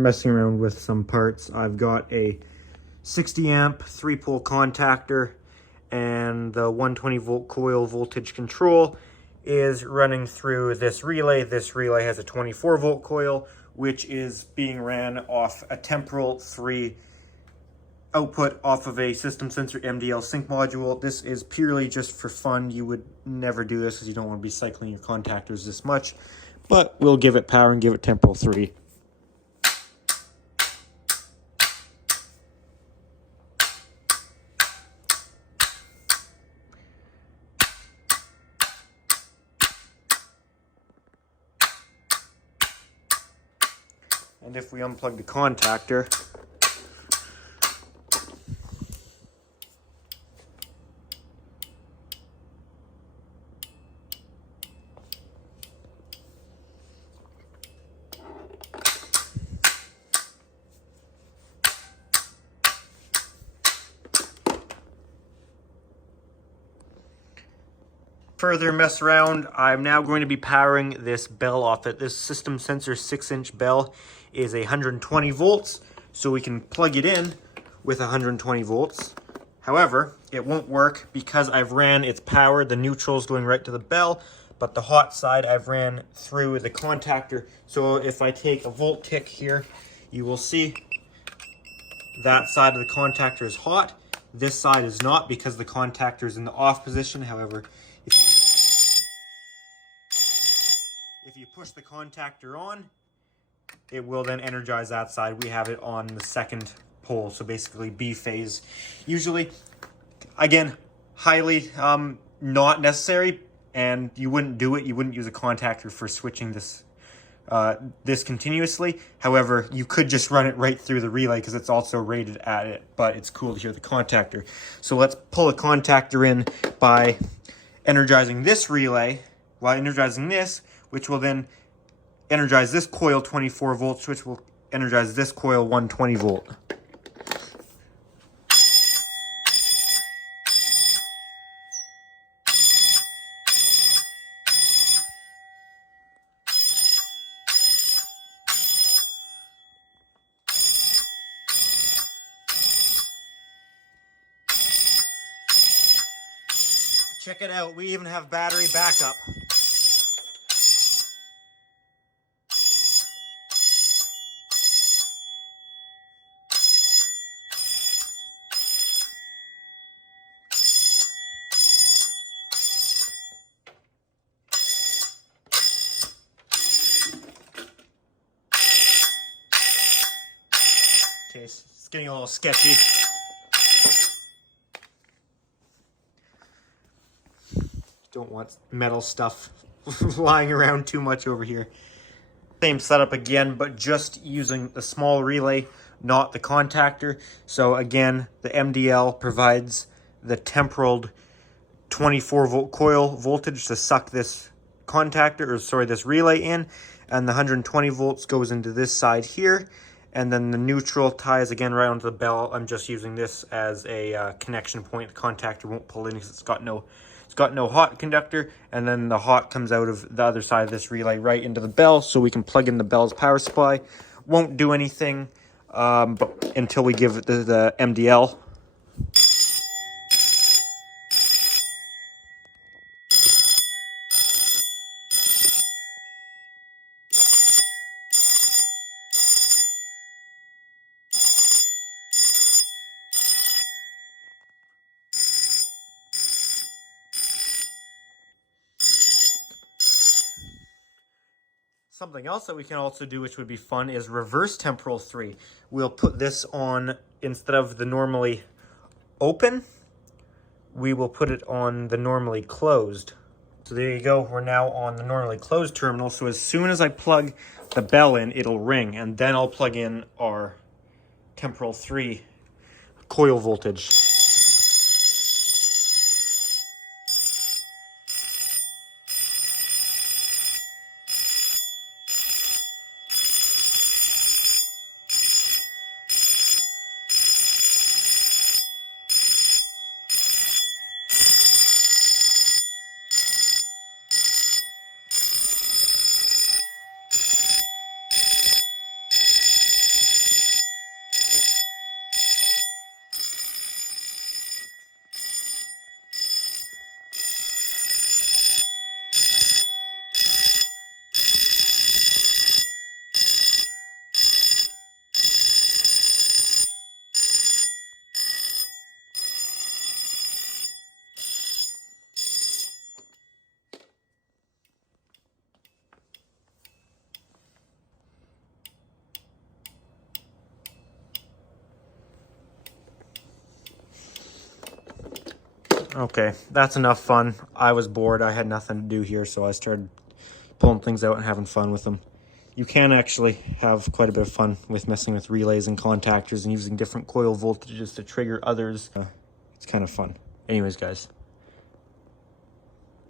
Messing around with some parts. I've got a 60 amp 3-pole contactor, and the 120 volt coil voltage control is running through this relay. This relay has a 24 volt coil, which is being ran off a temporal 3 output off of a system sensor MDL sync module. This is purely just for fun. You would never do this because you don't want to be cycling your contactors this much, but we'll give it power and give it temporal 3. And if we unplug the contactor, further mess around, I'm now going to be powering this bell off it. This system sensor 6-inch bell is 120 volts, so we can plug it in with 120 volts. However, it won't work because I've ran its power. The neutral is going right to the bell, but the hot side I've ran through the contactor. So if I take a volt tick here, you will see that side of the contactor is hot. This side is not because the contactor is in the off position. However, if you push the contactor on, it will then energize that side. We have it on the second pole, so basically B phase. Usually, again, highly not necessary, and you wouldn't do it. You wouldn't use a contactor for switching this this continuously. However, you could just run it right through the relay because it's also rated at it, but it's cool to hear the contactor. So let's pull a contactor in by energizing this relay while energizing this, which will then energize this coil 24 volts, which will energize this coil 120 volt. Check it out, we even have battery backup. Okay, it's getting a little sketchy. Don't want metal stuff lying around too much over here. Same setup again, but just using the small relay, not the contactor. So again, the MDL provides the temporal 24 volt coil voltage to suck this contactor, or sorry, this relay in, and the 120 volts goes into this side here, and then the neutral ties again right onto the bell. I'm just using this as a connection point. The contactor won't pull in because it's got no hot conductor, and then the hot comes out of the other side of this relay right into the bell, so we can plug in the bell's power supply. Won't do anything but until we give it the MDL. Something else that we can also do, which would be fun, is reverse temporal 3. We'll put this on, instead of the normally open, we will put it on the normally closed. So there you go, we're now on the normally closed terminal. So as soon as I plug the bell in, it'll ring, and then I'll plug in our temporal 3 coil voltage. Okay, that's enough fun. I was bored. I had nothing to do here, so I started pulling things out and having fun with them. You can actually have quite a bit of fun with messing with relays and contactors and using different coil voltages to trigger others. It's kind of fun. Anyways, guys.